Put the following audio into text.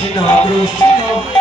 Krishna, Krishna.